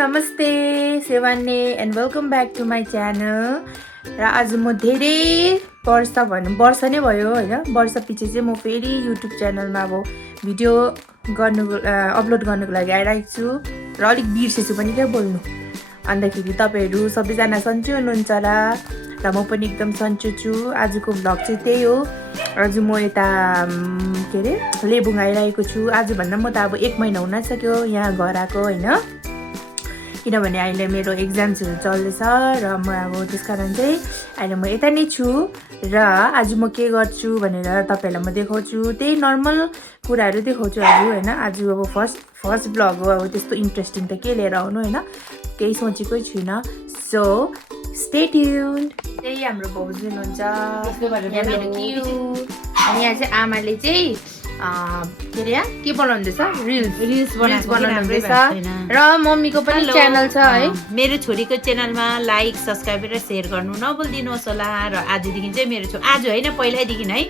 नमस्ते सेवान्ने and welcome back to my channel. र आज म धेरै वर्ष वर्ष नै भयो होइन, वर्ष पछि चाहिँ म फेरि युट्युब च्यानलमा अब भिडियो अपलोड गर्नुको लागि आइरहेको छु र अलिक बिर्सेछु पनि क्या बोल्नु। अन्तखेरि तपाईँहरू सबैजना सन्चै हुनुहुन्छ र म पनि एकदम सन्चो छु। आजको भ्लग चाहिँ त्यही हो। आज म यता के अरे लेबुङ आइरहेको छु। आजभन्दा म त अब 1 महिना हुन सक्यो यहाँ घर आएको होइन, किनभने अहिले मेरो एक्जाम्सहरू चल्दैछ र म अब त्यस कारण चाहिँ अहिले म यता नै छु। र आज म के गर्छु भनेर तपाईँहरूलाई म देखाउँछु, त्यही नर्मल कुराहरू देखाउँछु आज होइन। आज अब फर्स्ट भ्लग हो, अब त्यस्तो इन्ट्रेस्टिङ त के लिएर आउनु होइन, केही सोचेकै छुइनँ। So stay tuned. त्यही हाम्रो भाउजू हुनुहुन्छ, यहाँ मेरो क्यु, अनि यहाँ चाहिँ आमाले चाहिँ के अरे के बनाउँदैछ, रिल्स बनाउँदैछ। र मम्मीको पनि च्यानल छ है। मेरो छोरीको च्यानलमा लाइक सब्सक्राइब र सेयर गर्नु नभुलिदिनुहोस् होला। र आजदेखि चाहिँ मेरो आज होइन पहिल्यैदेखि है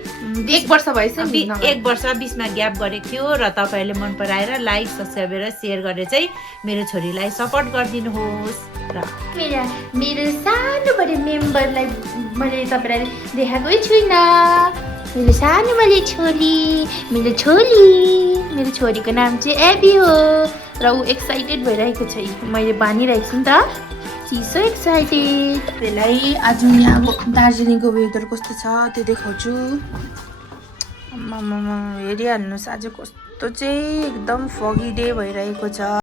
1 वर्ष भएछ, 1 वर्ष बिचमा ग्याप गरेको थियो र तपाईँहरूले मन पराएर लाइक सब्सक्राइब र सेयर गरेर चाहिँ मेरो छोरीलाई सपोर्ट गरिदिनुहोस्। र मेरो सानोबडे मेम्बरलाई मैले तपाईँलाई देखाएकै छुइनँ। मेरो सानोबडे छोरी, मेरो छोरीको नाम चाहिँ एबी हो र ऊ एक्साइटेड भइरहेको छ। मैले भनिरहेको छु नि त, चिसो एक्साइटेड। त्यसलाई आज यहाँ अब दार्जिलिङको वेदर कस्तो छ त्यो देखाउँछु। हेरिहाल्नुहोस् आज कस्तो चाहिँ एकदम फगी डे भइरहेको छ।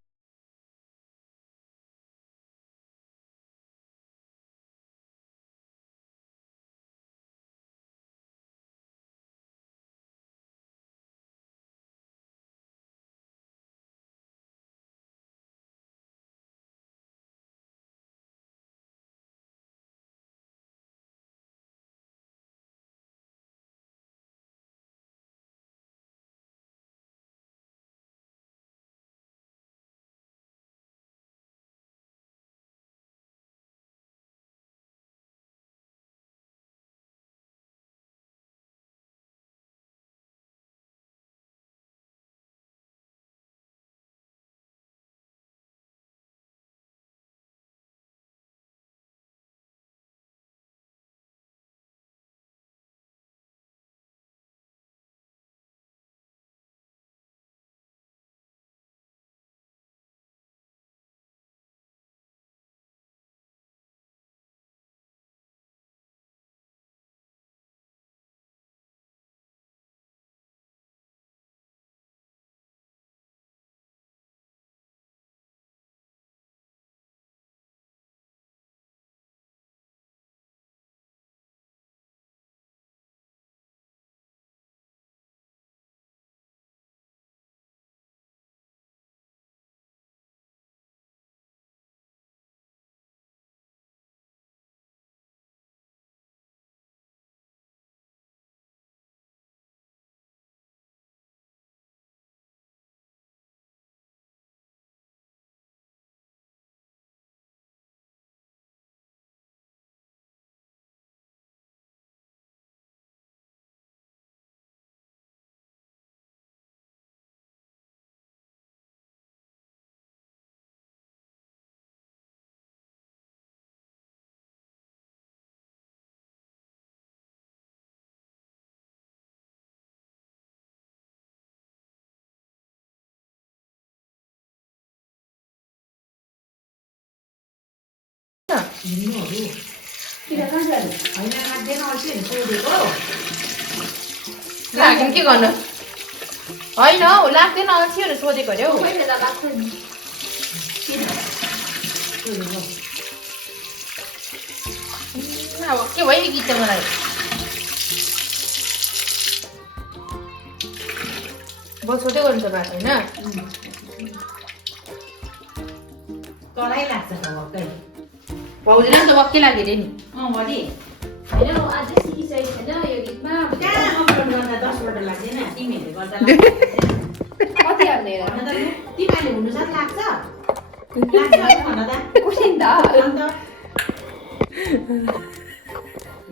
लाग्यो के गर्नु होइन हौ, लाग्दैन अल्छी भनेर सोधेको अरे हौ। अब के भयो गीत त मलाई बस छोटै गर्नु त बाटो होइन, तँलाई लाग्छ त वक्कै भाउजूलाई त वक्कै लाग्यो अरे नि। बढी होइन अझै सिकिसकेको छैन यो गीतमा। कहाँ अपलोड गर्दा 10 पल्ट लाग्दैन, तिमीहरूले गर्दा कति हाल्ने भन त, तिमीहरूले हुनु साथ लाग्छ भन त कुनै त अन्त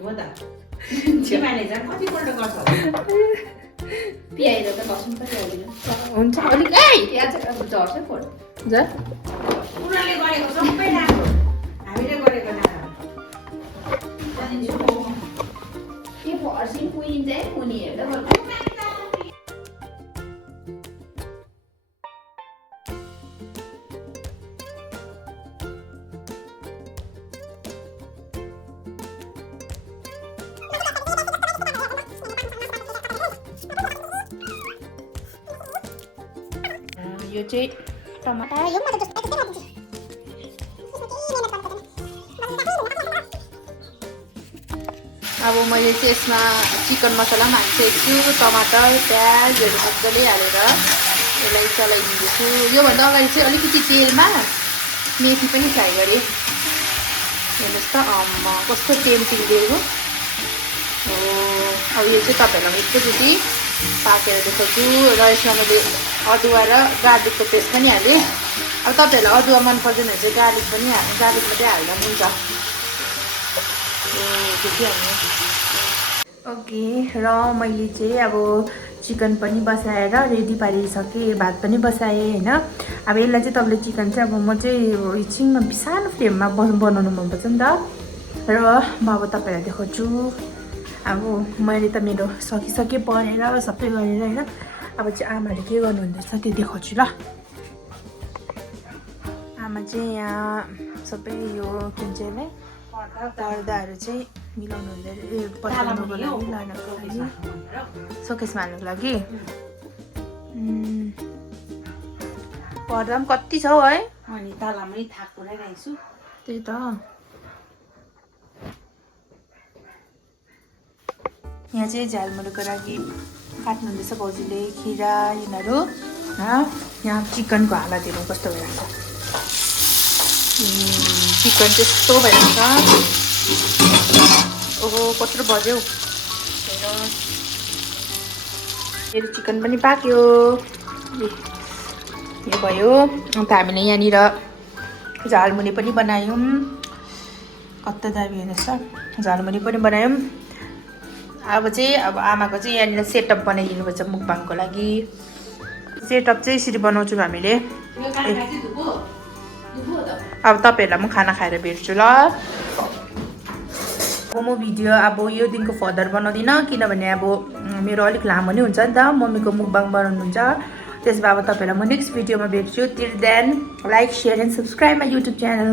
हो त तिमीहरूले झन् कतिपल्ट गर्छ पिआएर त बस्नु पनि आउँदैन। हुन्छ अलिक यहाँ चाहिँ अब झर्छ फोन जा उनीहरूले गरेको सबै राम्रो हामीले गरेको नराम्रो त्यो फर्सिङ क्विन चाहिँ मुनि हेर्दा गर्नु यो चाहिँ टमाटर अब मैले चाहिँ यसमा चिकन मसला पनि हालिसकेको छु टमाटर प्याजहरू मजाले हालेर यसलाई चलाइदिँदैछु योभन्दा अगाडि चाहिँ अलिकति तेलमा मेथी पनि फ्राई गरेँ हेर्नुहोस् त कस्तो टेम्टिङ दिएको हो अब यो चाहिँ तपाईँहरूलाई एकैचोटि पाकेर देखाउँछु र यसमा मैले अदुवा र गार्लिकको पेस्ट पनि हालेँ अब तपाईँहरूलाई अदुवा मन पर्दैन भने चाहिँ गार्लिक पनि गार्लिक मात्रै हाल्दा पनि हुन्छ ओके र मैले चाहिँ अब चिकन पनि बसाएर रेडी पारिसकेँ भात पनि बसाएँ होइन अब यसलाई चाहिँ तपाईँले चिकन चाहिँ अब म चाहिँ एकछिनमा सानो फ्लेममा बनाउनु मनपर्छ नि त र म अब तपाईँलाई देखाउँछु अब मैले त मेरो सकिसकेँ पढेर सबै गरेर होइन अब चाहिँ आमाले के गर्नुहुँदैछ त्यो देखाउँछु ल आमा चाहिँ यहाँ सबै यो के भन्छ यसलाई पर्दाहरू चाहिँ मिलाउनु हुँदैन पचाउनुको लागि लानुको लागि सोकेसमा हाल्नुको लागि पर्दा पनि कति छ हौ है अनि तालामै थाक पुऱ्याइरहेको छु त्यही त यहाँ चाहिँ झालमुरीको लागि काट्नुहुँदैछ भाउजूले खिरा यिनीहरू यहाँ चिकनको हालत हेर्नु कस्तो भइरहेको छ चिकन त्यस्तो भइरहेको छ ओहो कत्रो बज्यो हेर्नुहोस् मेरो चिकन पनि पाक्यो यो भयो अन्त हामीले यहाँनिर झालमुरी पनि बनायौँ कस्तो दामी हेर्नुहोस् त झालमुरी पनि बनायौँ अब आमाको चाहिँ यहाँनिर सेटअप बनाइदिनुपर्छ मुकबाङको लागि सेटअप चाहिँ यसरी बनाउँछौँ हामीले अब तपाईँहरूलाई म खाना खाएर भेट्छु ल म भिडियो अब यो दिनको फर्दर बनाउँदिनँ किनभने अब मेरो अलिक लामो नै हुन्छ नि त मम्मीको मुकबाङ बनाउनुहुन्छ त्यसमा अब तपाईँहरूलाई म नेक्स्ट भिडियोमा भेट्छु till then like share and subscribe my YouTube channel